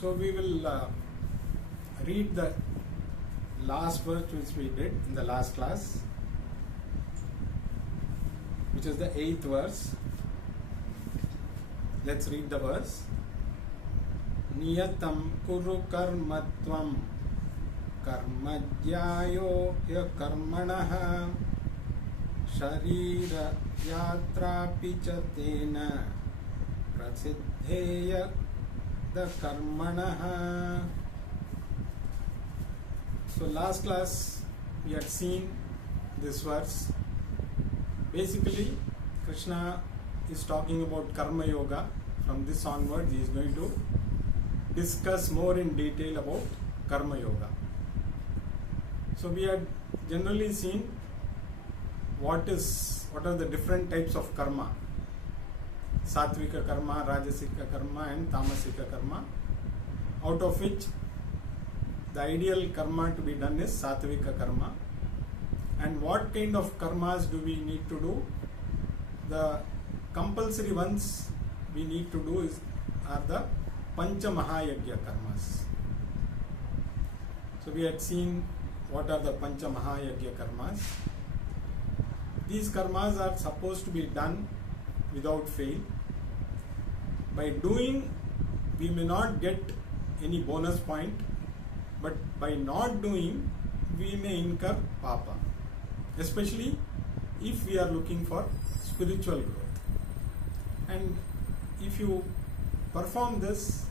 So we will read the last verse which we did in the last class, which is the 8th verse. Let's read the verse. Niyatam kuru karmatvam karmadhyayo ya karmanaha sharira yatra pichatena prasiddheya the karmanaha. So last class we had seen this verse. Basically Krishna is talking about karma yoga. From this onwards he is going to discuss more in detail about karma yoga. So we had generally seen what are the different types of karma: Satvika karma, Rajasika karma and Tamasika karma, out of which the ideal karma to be done is Satvika karma. And what kind of karmas do we need to do? The compulsory ones we need to do are the Pancha Mahayagya karmas. So we had seen what are the Pancha Mahayagya karmas. These karmas are supposed to be done without fail. By doing, we may not get any bonus point, but by not doing, we may incur papa, especially if we are looking for spiritual growth. And if you perform this,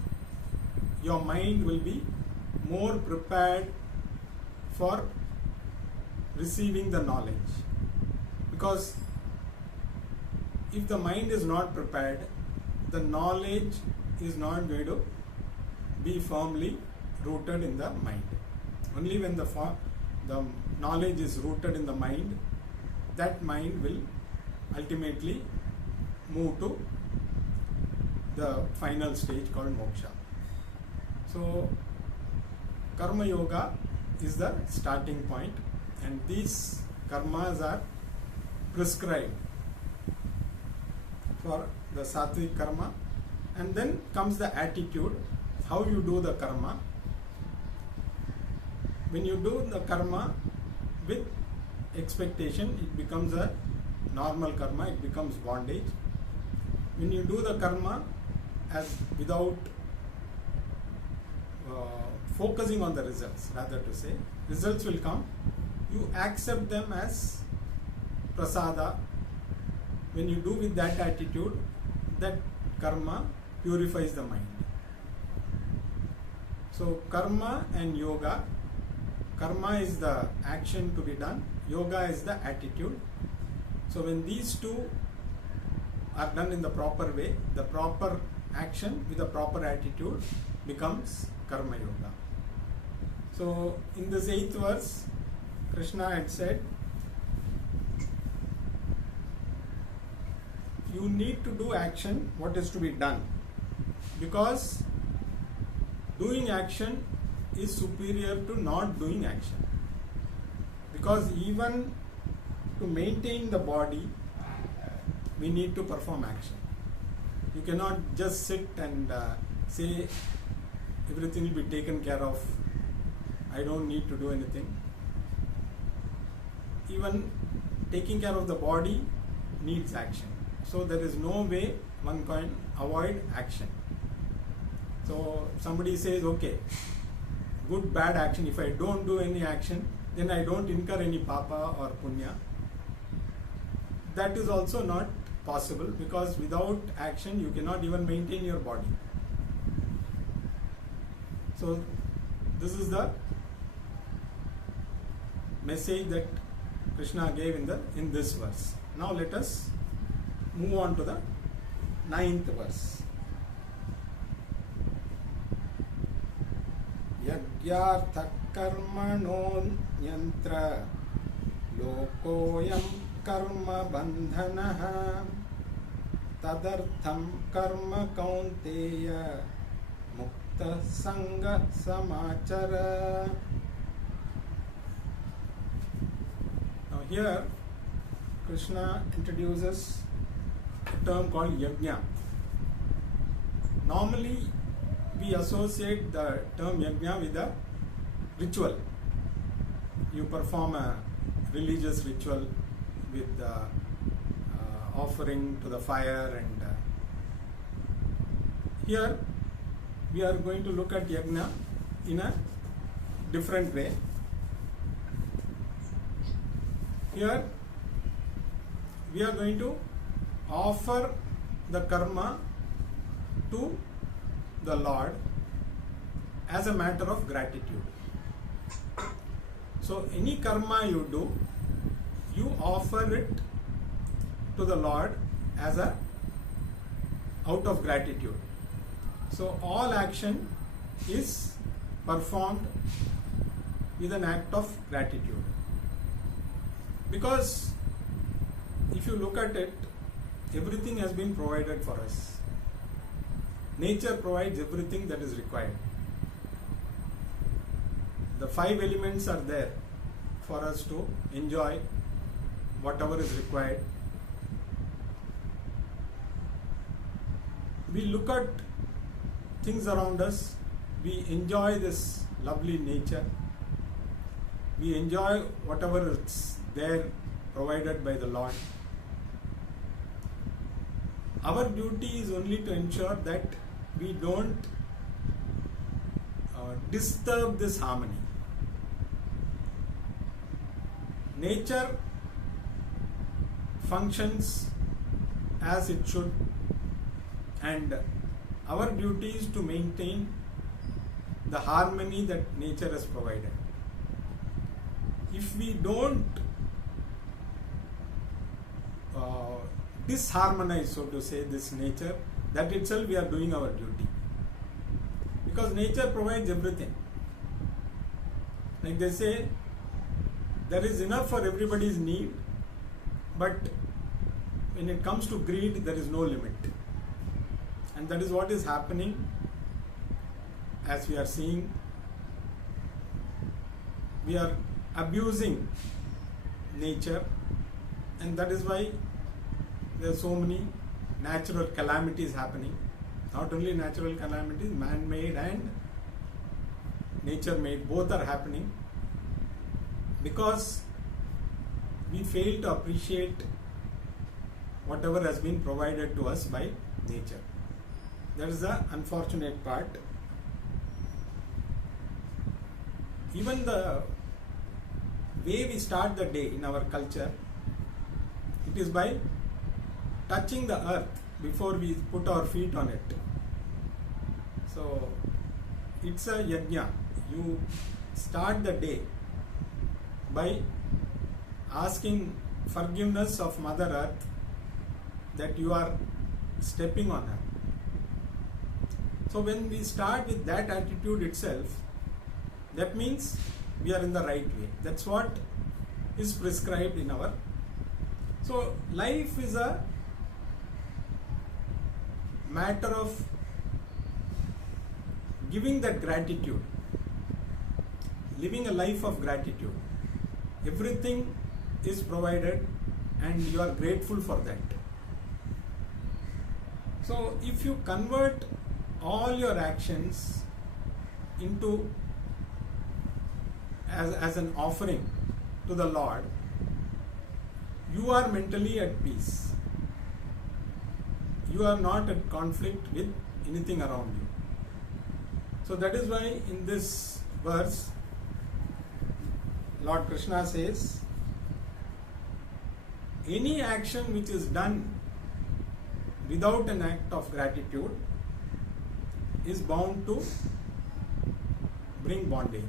your mind will be more prepared for receiving the knowledge. Because if the mind is not prepared, the knowledge is not going to be firmly rooted in the mind. Only when the knowledge is rooted in the mind, that mind will ultimately move to the final stage called moksha. So karma yoga is the starting point, and these karmas are prescribed for the sattvic karma. And then comes the attitude, how you do the karma. When you do the karma with expectation, it becomes a normal karma, it becomes bondage. When you do the karma as without focusing on the results, rather to say, results will come, you accept them as prasada. When you do with that attitude, that karma purifies the mind. So karma and yoga, karma is the action to be done, yoga is the attitude. So when these two are done in the proper way, the proper action with the proper attitude becomes karma yoga. So in this 8th verse, Krishna had said, you need to do action, what is to be done, because doing action is superior to not doing action. Because even to maintain the body, we need to perform action. You cannot just sit and say everything will be taken care of, I don't need to do anything. Even taking care of the body needs action. So there is no way one can avoid action. So somebody says, okay, good, bad action, if I don't do any action, then I don't incur any papa or punya. That is also not possible, because without action you cannot even maintain your body. So this is the message that Krishna gave in this verse. Now let us move on to the 9th verse. Yagyartha karmano yantra lokoyam karma bandhanaha tadartham karma kaunteya mukta sanga samachara. Now here Krishna introduces a term called yajna. Normally we associate the term yajna with a ritual. You perform a religious ritual with the offering to the fire, and here we are going to look at yajna in a different way. Here we are going to offer the karma to the Lord as a matter of gratitude. So any karma you do, you offer it to the Lord as a out of gratitude. So all action is performed with an act of gratitude. Because if you look at it, everything has been provided for us. Nature provides everything that is required. The 5 elements are there for us to enjoy whatever is required. We look at things around us, we enjoy this lovely nature, we enjoy whatever is there provided by the Lord. Our duty is only to ensure that we don't disturb this harmony. Nature functions as it should, and our duty is to maintain the harmony that nature has provided. If we don't disharmonize, so to say, this nature, that itself we are doing our duty. Because nature provides everything. Like they say, there is enough for everybody's need, but when it comes to greed, there is no limit. And that is what is happening as we are seeing. We are abusing nature, and that is why there are so many natural calamities happening. Not only natural calamities, man-made and nature-made, both are happening because we fail to appreciate whatever has been provided to us by nature. That is the unfortunate part. Even the way we start the day in our culture, it is by touching the earth before we put our feet on it. So it's a yajna. You start the day by asking forgiveness of Mother Earth that you are stepping on her. So when we start with that attitude itself, that means we are in the right way. That's what is prescribed in our. So life is a matter of giving that gratitude, living a life of gratitude. Everything is provided and you are grateful for that. So if you convert all your actions into as an offering to the Lord, you are mentally at peace. You are not at conflict with anything around you. So that is why in this verse, Lord Krishna says, any action which is done without an act of gratitude is bound to bring bondage.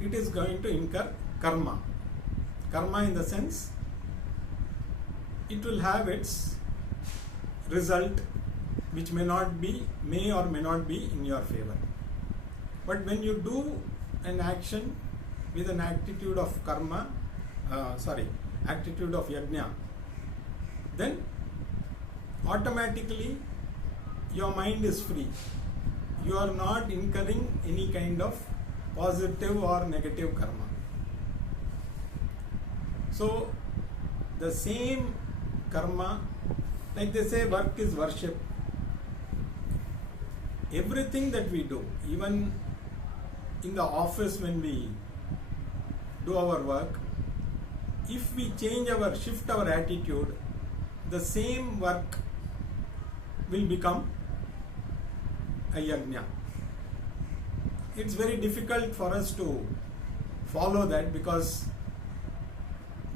It is going to incur karma. Karma in the sense, it will have its result which may or may not be in your favor. But when you do an action with an attitude of attitude of yajna, then automatically your mind is free. You are not incurring any kind of positive or negative karma. So the same karma, like they say, work is worship. everything that we do, even in the office when we do our work, if we shift our attitude, the same work will become a yajna. It's very difficult for us to follow that because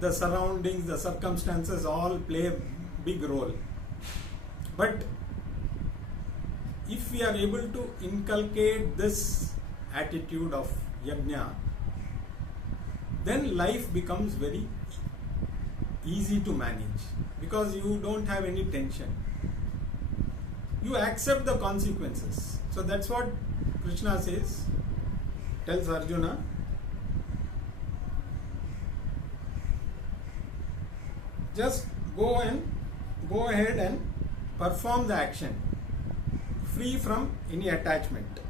the surroundings, the circumstances all play a big role. But if we are able to inculcate this attitude of yajna, then life becomes very easy to manage because you don't have any tension. You accept the consequences. So that's what Krishna tells Arjuna. Just go ahead and perform the action, free from any attachment.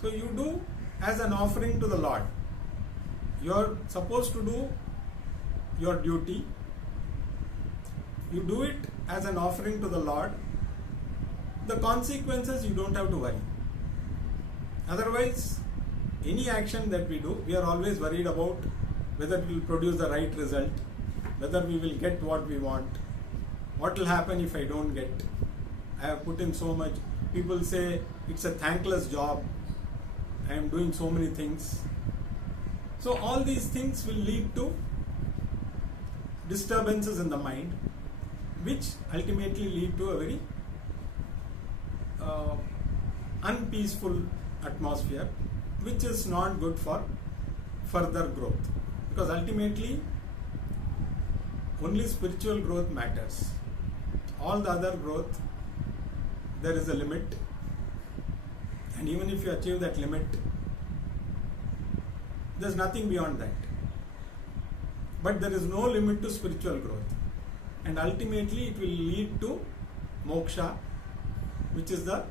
So you do as an offering to the Lord. You're supposed to do your duty. You do it as an offering to the Lord. The consequences you don't have to worry. Otherwise, any action that we do, we are always worried about whether it will produce the right result, whether we will get what we want, what will happen if I don't get. I have put in so much. People say it's a thankless job. I am doing so many things. So all these things will lead to disturbances in the mind, which ultimately lead to a very unpeaceful atmosphere, which is not good for further growth. Because ultimately, only spiritual growth matters. All the other growth, there is a limit. And even if you achieve that limit, there's nothing beyond that. But there is no limit to spiritual growth. And ultimately it will lead to moksha, which is the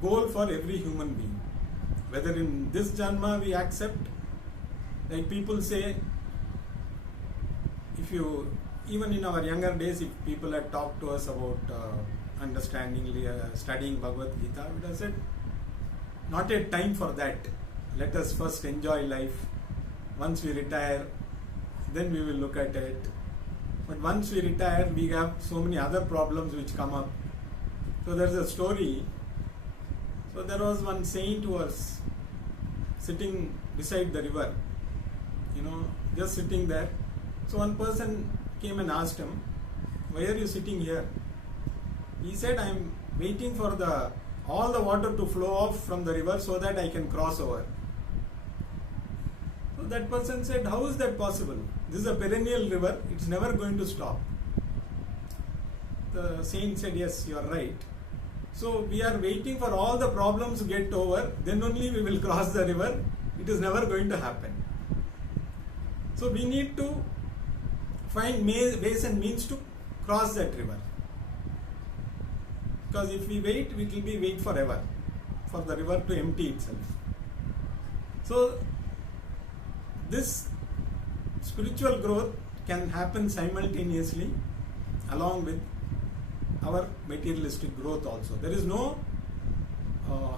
goal for every human being. Whether in this janma we accept, like people say, even in our younger days, if people had talked to us about studying Bhagavad Gita, we would have said, not yet time for that. Let us first enjoy life. Once we retire, then we will look at it. But once we retire, we have so many other problems which come up. So there is a story. So there was one saint who was sitting beside the river, just sitting there. So one person came and asked him, "Why are you sitting here?" He said, "I am waiting for all the water to flow off from the river so that I can cross over." So that person said, "How is that possible? This is a perennial river, it's never going to stop." The saint said, "Yes, you are right. So we are waiting for all the problems to get over, then only we will cross the river. It is never going to happen." So we need to find ways and means to cross that river. Because if we wait, it will be wait forever for the river to empty itself. So this spiritual growth can happen simultaneously along with our materialistic growth also. There is no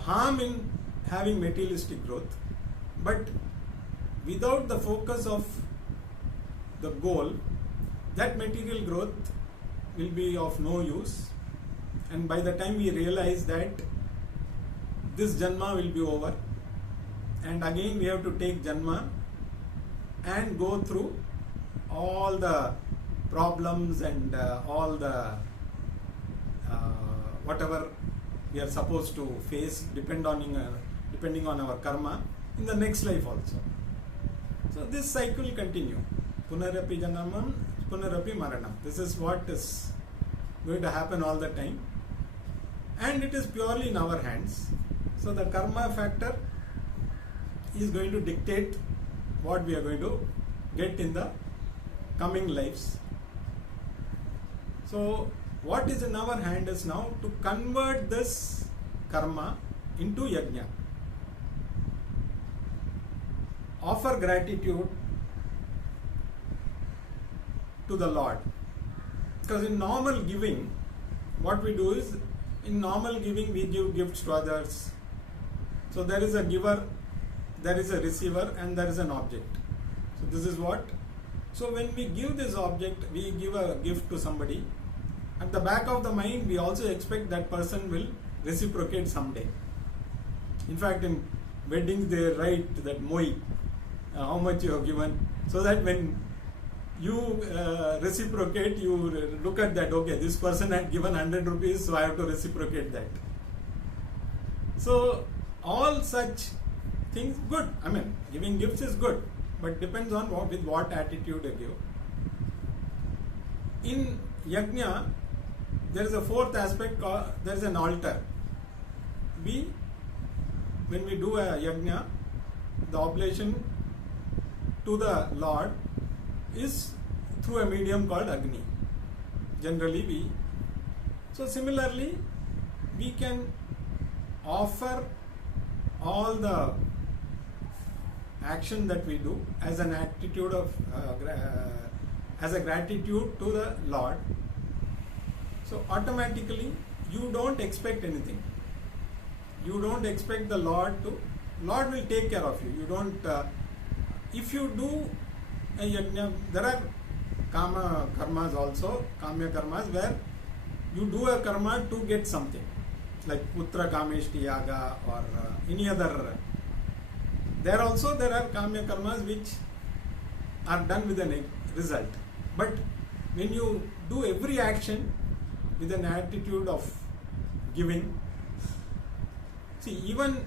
harm in having materialistic growth, but without the focus of the goal, that material growth will be of no use. And by the time we realize that this janma will be over, and again we have to take janma and go through all the problems and all the whatever we are supposed to face depending on our karma in the next life also. So this cycle will continue. Punarapi janamam, punarapi maranam. This is what is going to happen all the time. And it is purely in our hands. So the karma factor is going to dictate what we are going to get in the coming lives. So what is in our hand is now to convert this karma into yajna. Offer gratitude to the Lord. Because in normal giving, what we do is In normal giving, we give gifts to others. So there is a giver, there is a receiver, and there is an object. So this is what. So when we give this object, we give a gift to somebody. At the back of the mind, we also expect that person will reciprocate someday. In fact, in weddings, they write that moi, how much you have given, so that when you reciprocate, you look at that, okay, this person had given 100 rupees, so I have to reciprocate that. So all such things, good. I mean, giving gifts is good, but depends on with what attitude you give. In yajna, there is a fourth aspect, there is an altar. When we do a yajna, the oblation to the Lord is through a medium called Agni. Generally so similarly, we can offer all the action that we do as an attitude of as a gratitude to the Lord. So automatically you don't expect anything. You don't expect the Lord will take care of you. You don't if you do a yajna, there are kama karmas also, kamya karmas, where you do a karma to get something, like putra kameshti yaga or any other. There are kamya karmas which are done with a result. But when you do every action with an attitude of giving, see, even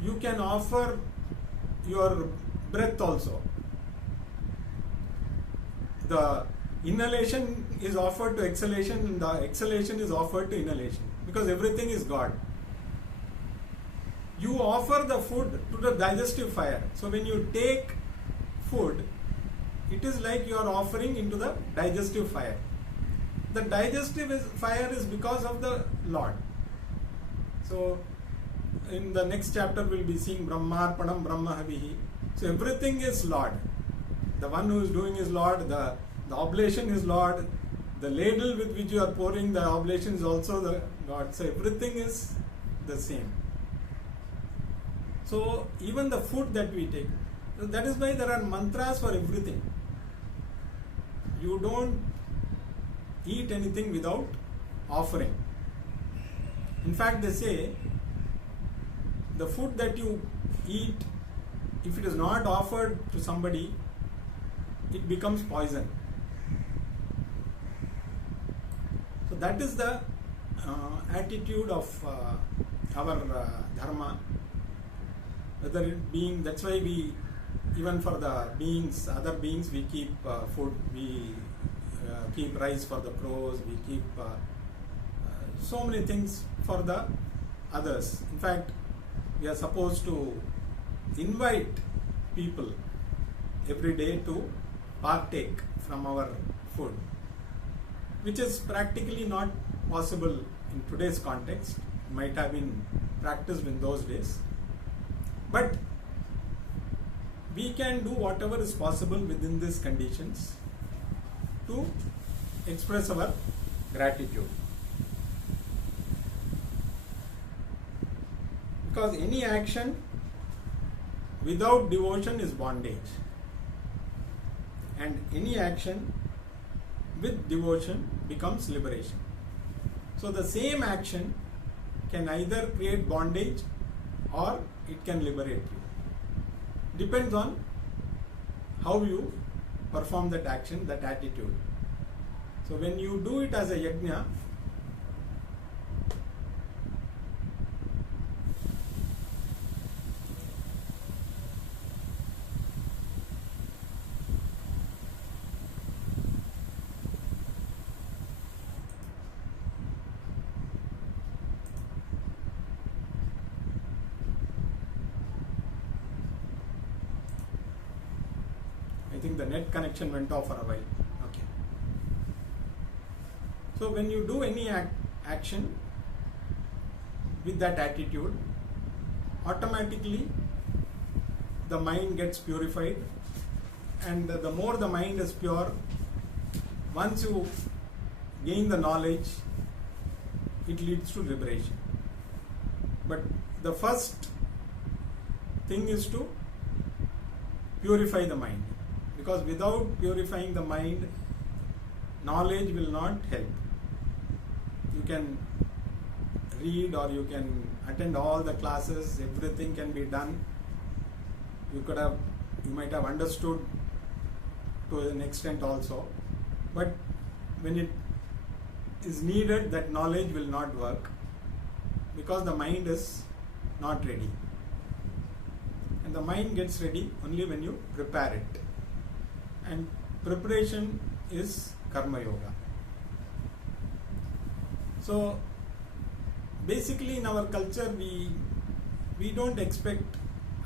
you can offer your breath also. The inhalation is offered to exhalation, and the exhalation is offered to inhalation, because everything is God. You offer the food to the digestive fire. So when you take food, it is like you are offering into the digestive fire. The digestive fire is because of the Lord. So in the next chapter we will be seeing Brahmarpanam Brahmahavihi. So everything is Lord. The one who is doing is Lord, the oblation is Lord, the ladle with which you are pouring the oblation is also the God. So everything is the same. So even the food that we take, so that is why there are mantras for everything. You don't eat anything without offering. In fact, they say the food that you eat, if it is not offered to somebody, it becomes poison. So that is the attitude of our dharma. Whether it being, that's why we, even for the beings, other beings, we keep food, we keep rice for the crows, we keep so many things for the others. In fact, we are supposed to invite people every day to partake from our food, which is practically not possible in today's context. It might have been practiced in those days, but we can do whatever is possible within these conditions to express our gratitude. Because any action without devotion is bondage, and any action with devotion becomes liberation. So the same action can either create bondage or it can liberate you. Depends on how you perform that action, that attitude. So when you do it as a yajna, I think the net connection went off for a while. Okay. So when you do any action with that attitude, automatically the mind gets purified, and the more the mind is pure, once you gain the knowledge, it leads to liberation. But the first thing is to purify the mind, because without purifying the mind, knowledge will not help. You can read or you can attend all the classes, everything can be done. You might have understood to an extent also, but when it is needed, that knowledge will not work because the mind is not ready. And the mind gets ready only when you prepare it. And preparation is karma yoga. So basically in our culture we don't expect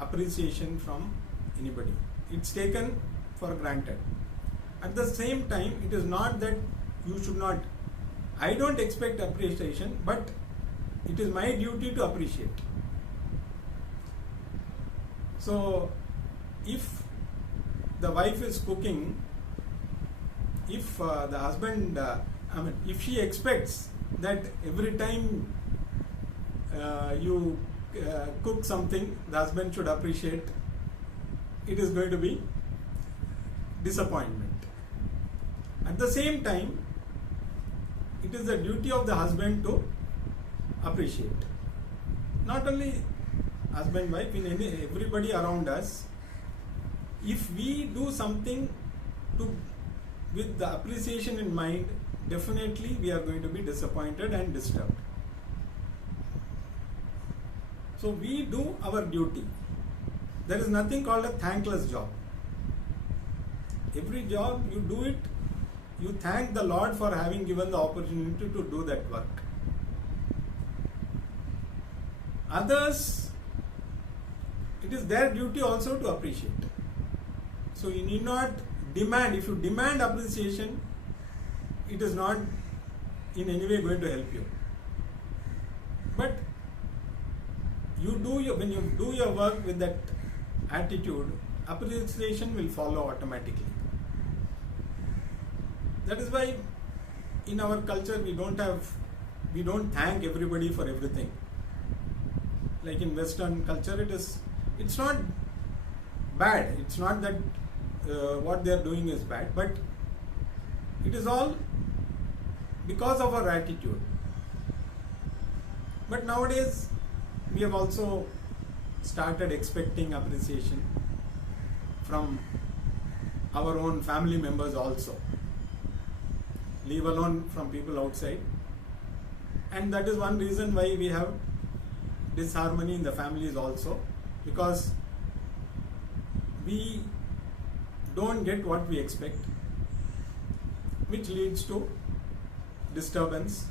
appreciation from anybody. It's taken for granted. At the same time, it is not that you should not. I don't expect appreciation, but it is my duty to appreciate. So if the wife is cooking, if the husband, if she expects that every time you cook something, the husband should appreciate, it is going to be disappointment. At the same time, it is the duty of the husband to appreciate. Not only husband, wife, everybody around us. If we do something with the appreciation in mind, definitely we are going to be disappointed and disturbed. So we do our duty. There is nothing called a thankless job. Every job you do it, you thank the Lord for having given the opportunity to do that work. Others, it is their duty also to appreciate. So you need not demand. If you demand appreciation, it is not in any way going to help you. But when you do your work with that attitude, appreciation will follow automatically. That is why in our culture we don't thank everybody for everything. Like in Western culture, it's not bad. It's not that what they are doing is bad, but it is all because of our attitude. But nowadays we have also started expecting appreciation from our own family members also, leave alone from people outside. And that is one reason why we have disharmony in the families also, because we don't get what we expect, which leads to disturbance,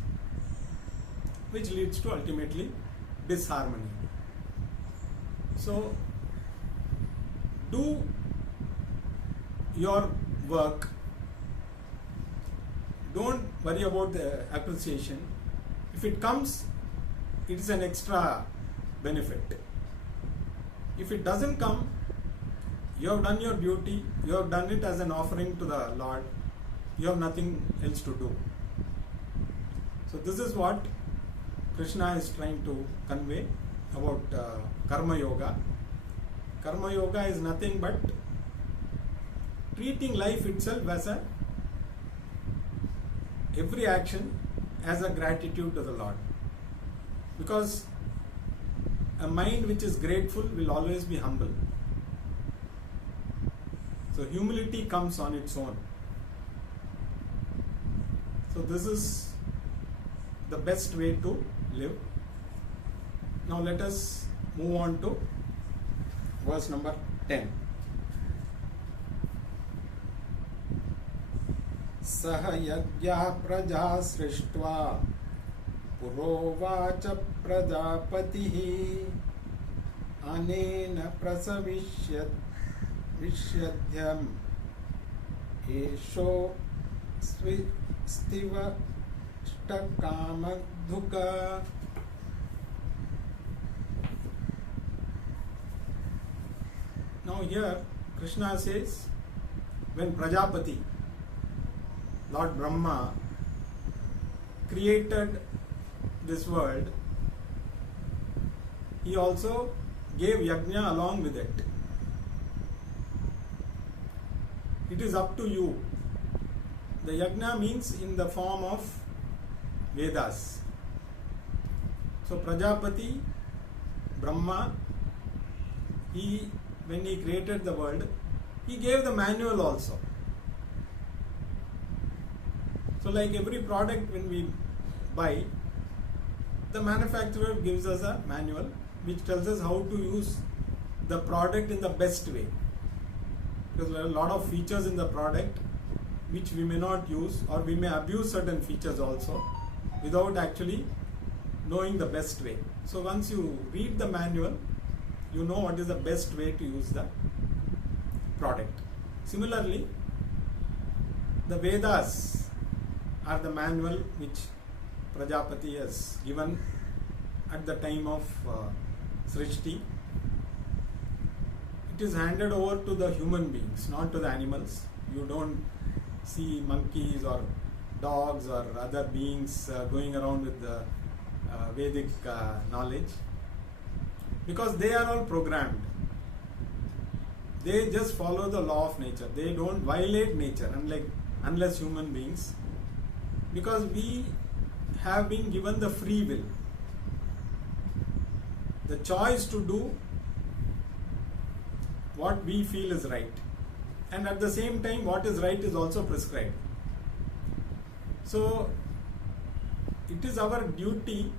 which leads to ultimately disharmony. So do your work. Don't worry about the appreciation. If it comes, it is an extra benefit. If it doesn't come, you have done your duty, you have done it as an offering to the Lord, you have nothing else to do. So this is what Krishna is trying to convey about Karma Yoga. Karma Yoga is nothing but treating life itself as every action as a gratitude to the Lord. Because a mind which is grateful will always be humble. So humility comes on its own. So this is the best way to live. Now let us move on to verse number 10. Saha yajya praja srishtva purovacha prajapatihi anena prasavishyadhyam esho stiva kamadhuka. Now here Krishna says, when Prajapati, Lord Brahma, created this world, he also gave yajna along with it. It is up to you. The yajna means in the form of Vedas. So Prajapati, Brahma, when he created the world, he gave the manual also. So like every product when we buy, the manufacturer gives us a manual which tells us how to use the product in the best way. Because there are a lot of features in the product which we may not use, or we may abuse certain features also without actually knowing the best way. So once you read the manual, you know what is the best way to use the product. Similarly, the Vedas are the manual which Prajapati has given at the time of Srishti. It is handed over to the human beings, not to the animals. You don't see monkeys or dogs or other beings going around with the Vedic knowledge, because they are all programmed. They just follow the law of nature. They don't violate nature, unless human beings, because we have been given the free will, the choice to do what we feel is right, and at the same time what is right is also prescribed. So it is our duty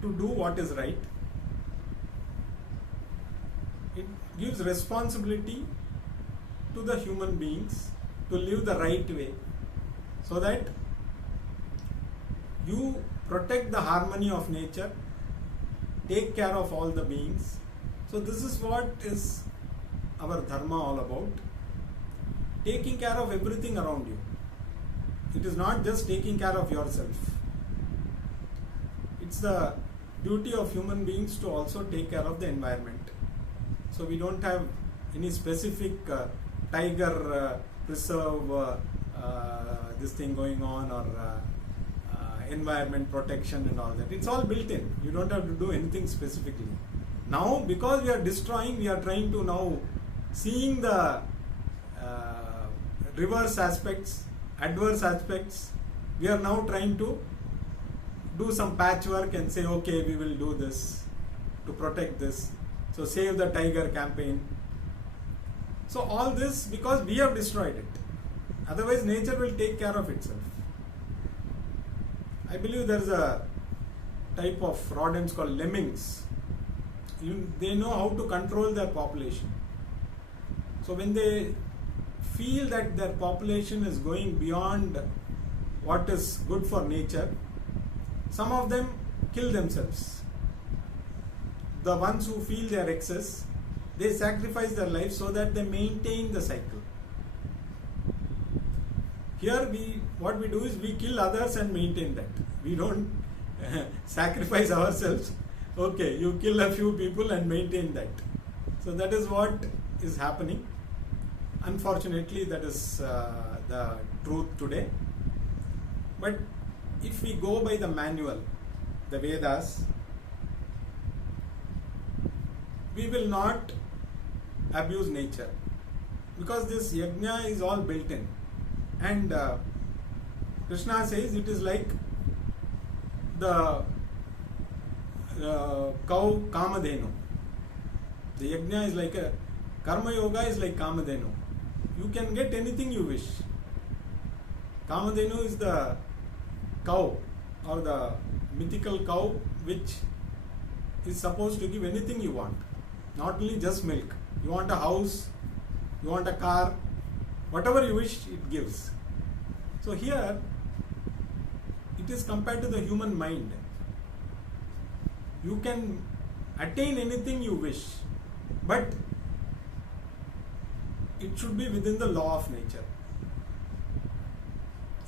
to do what is right. It gives responsibility to the human beings to live the right way, so that you protect the harmony of nature, take care of all the beings. So this is what is our dharma all about. Taking care of everything around you. It is not just taking care of yourself. It's the duty of human beings to also take care of the environment. So we don't have any specific tiger preserve this thing going on, or environment protection and all that. It's all built in. You don't have to do anything specifically. Now, because we are destroying, we are trying to now seeing the reverse aspects, adverse aspects. We are now trying to do some patchwork and say, okay, we will do this to protect this. So save the tiger campaign. So all this because we have destroyed it. Otherwise nature will take care of itself. I believe there is a type of rodents called lemmings. They know how to control their population. So when they feel that their population is going beyond what is good for nature, some of them kill themselves. The ones who feel their excess, they sacrifice their life so that they maintain the cycle. Here what we do is we kill others and maintain that. We don't sacrifice ourselves. Okay, you kill a few people and maintain that. So that is what is happening. Unfortunately, that is the truth today. But if we go by the manual, the Vedas, we will not abuse nature, because this yajna is all built in. And Krishna says it is like the cow Kamadhenu. The yajna is like a Karma Yoga is like Kamadhenu. You can get anything you wish. Kamadhenu is the cow, or the mythical cow, which is supposed to give anything you want. Not only just milk. You want a house, you want a car, whatever you wish it gives. So here it is compared to the human mind. You can attain anything you wish, but it should be within the law of nature.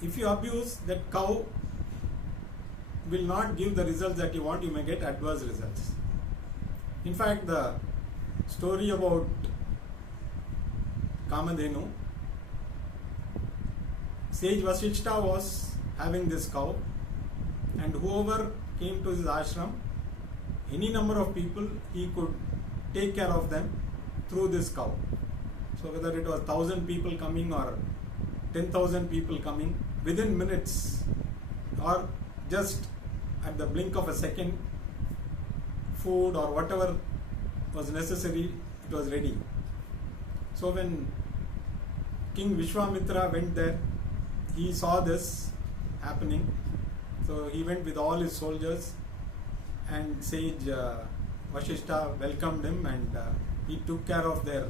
If you abuse, that cow will not give the results that you want. You may get adverse results. In fact, the story about Kamadhenu, sage Vasishta was having this cow, and and whoever came to his ashram, any number of people, he could take care of them through this cow. So whether it was 1,000 people coming or 10,000 people coming, within minutes or just at the blink of a second, food or whatever was necessary, it was ready. So when King Vishwamitra went there, he saw this happening. So he went with all his soldiers, and sage Vashishta welcomed him, and he took care of their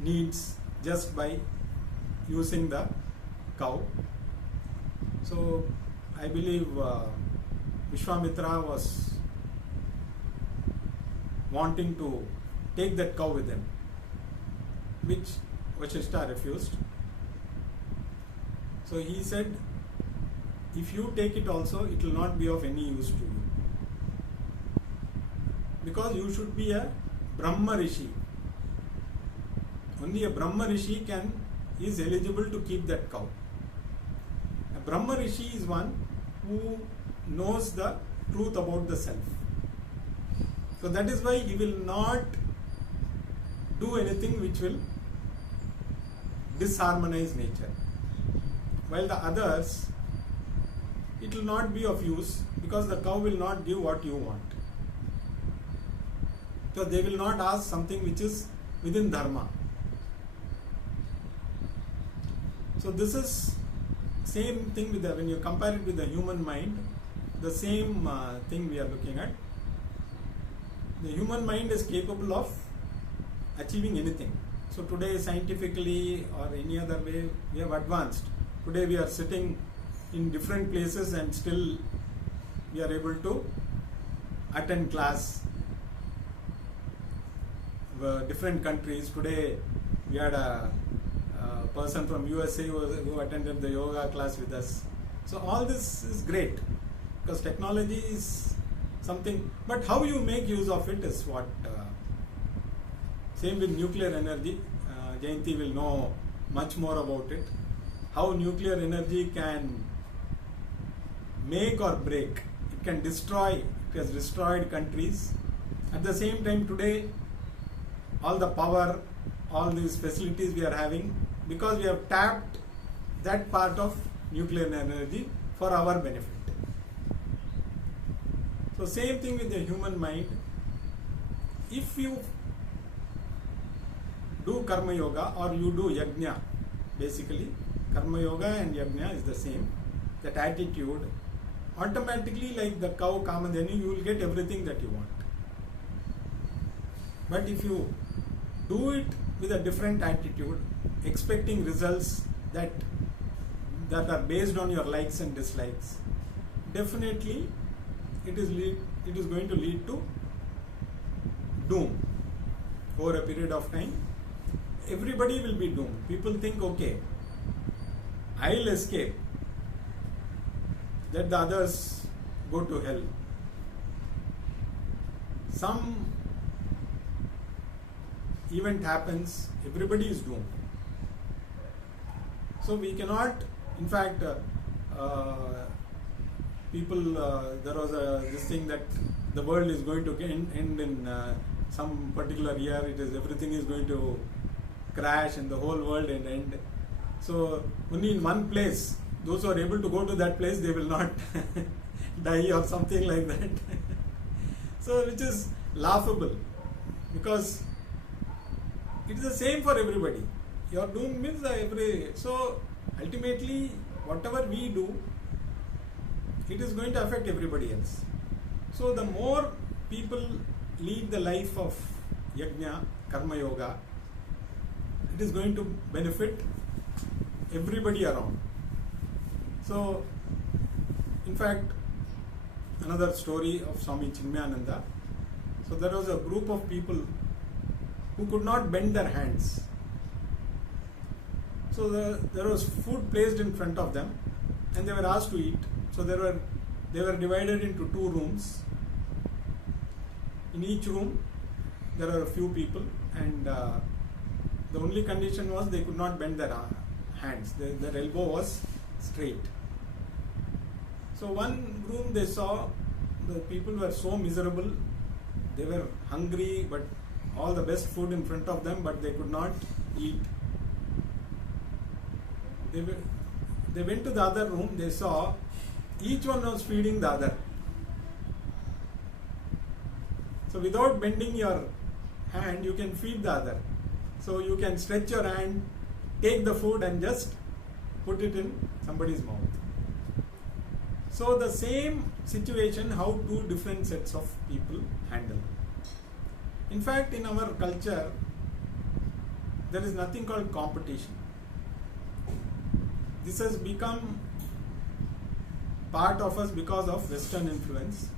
needs just by using the cow. So I believe Vishwamitra was wanting to take that cow with him, which Vashishta refused. So he said, if you take it also, it will not be of any use to you, because you should be a Brahma Rishi. Only a Brahma Rishi is eligible to keep that cow. A Brahma Rishi is one who knows the truth about the self. So that is why he will not do anything which will disharmonize nature. While the others, it will not be of use, because the cow will not give what you want. So they will not ask something which is within dharma. So this is same thing with when you compare it with the human mind, the same thing we are looking at. The human mind is capable of achieving anything. So today, scientifically or any other way, we have advanced. Today we are sitting in different places and still we are able to attend class. Different countries. Today we had a person from USA who attended the yoga class with us. So all this is great, because technology is something, but how you make use of it is what. Same with nuclear energy. Jayanti will know much more about it. How nuclear energy can make or break. It can destroy. It has destroyed countries. At the same time, today, all the power, all these facilities we are having, because we have tapped that part of nuclear energy for our benefit. So same thing with the human mind. If you do karma yoga or you do yajna, basically karma yoga and yajna is the same. That attitude, automatically, like the cow Kamadhenu, you will get everything that you want. But if you do it with a different attitude, expecting results that are based on your likes and dislikes, definitely it is going to lead to doom. Over a period of time, everybody will be doomed. People think, okay, I'll escape, let the others go to hell. Some event happens, everybody is doomed. So we cannot, in fact, there was this thing that the world is going to end in some particular year. Everything is going to crash and the whole world and end. So only in one place, those who are able to go to that place, they will not die or something like that. So which is laughable, because it is the same for everybody. Your doom means so ultimately whatever we do, it is going to affect everybody else. So the more people lead the life of yajna, karma yoga, it is going to benefit everybody around. So in fact, another story of Swami Chinmayananda. So there was a group of people who could not bend their hands. So there was food placed in front of them and they were asked to eat. So they were divided into 2 rooms. In each room there are a few people, and the only condition was they could not bend their hands. Their elbow was straight. So one room they saw the people were so miserable, they were hungry, but all the best food in front of them, but they could not eat. They went to the other room, they saw each one was feeding the other. So without bending your hand, you can feed the other. So you can stretch your hand, take the food and just put it in somebody's mouth. So the same situation, how two different sets of people handle. In fact, in our culture, there is nothing called competition. This has become part of us because of Western influence.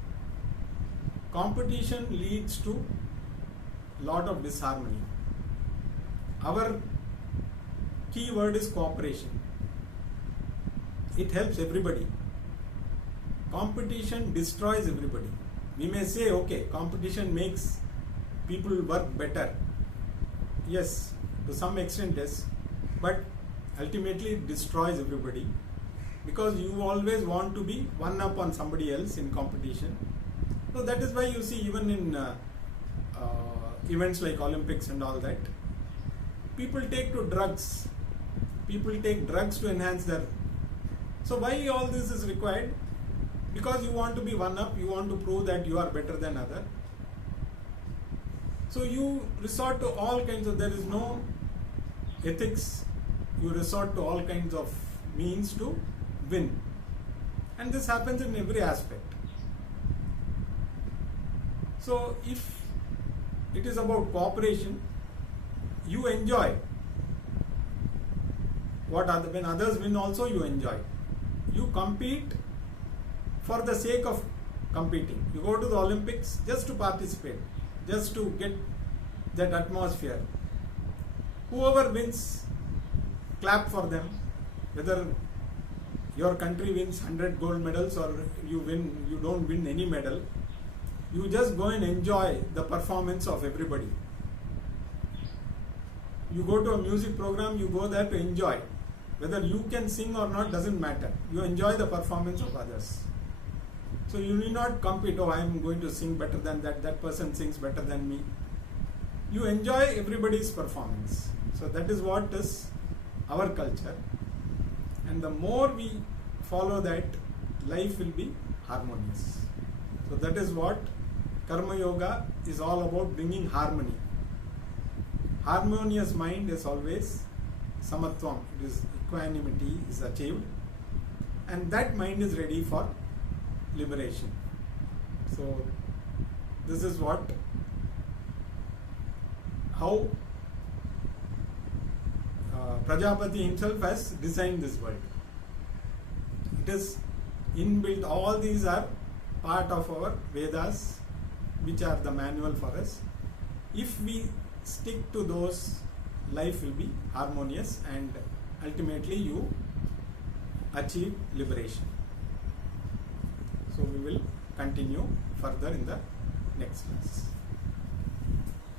Competition leads to lot of disharmony. Our key word is cooperation. It helps everybody. Competition destroys everybody. We may say, okay, competition makes people work better. Yes, to some extent yes, but ultimately it destroys everybody, because you always want to be one up on somebody else in competition. So that is why you see even in events like Olympics and all that, people take to drugs. People take drugs to enhance their... So why all this is required? Because you want to be one up, you want to prove that you are better than other. So you resort to all kinds of... There is no ethics. You resort to all kinds of means to win. And this happens in every aspect. So if it is about cooperation, you enjoy when others win also you enjoy. You compete for the sake of competing. You go to the Olympics just to participate, just to get that atmosphere. Whoever wins, clap for them. Whether your country wins 100 gold medals or you don't win any medal, you just go and enjoy the performance of everybody. You go to a music program, you go there to enjoy. Whether you can sing or not doesn't matter. You enjoy the performance of others. So you need not compete, oh I am going to sing better than that person sings better than me. You enjoy everybody's performance. So that is what is our culture. And the more we follow that, life will be harmonious. So that is what Karma Yoga is all about, bringing harmony. Harmonious mind is always samatvam, it is equanimity is achieved, and that mind is ready for liberation. So this is how Prajapati himself has designed this world. It is inbuilt, all these are part of our Vedas, which are the manual for us. If we stick to those, life will be harmonious and ultimately you achieve liberation. So we will continue further in the next class.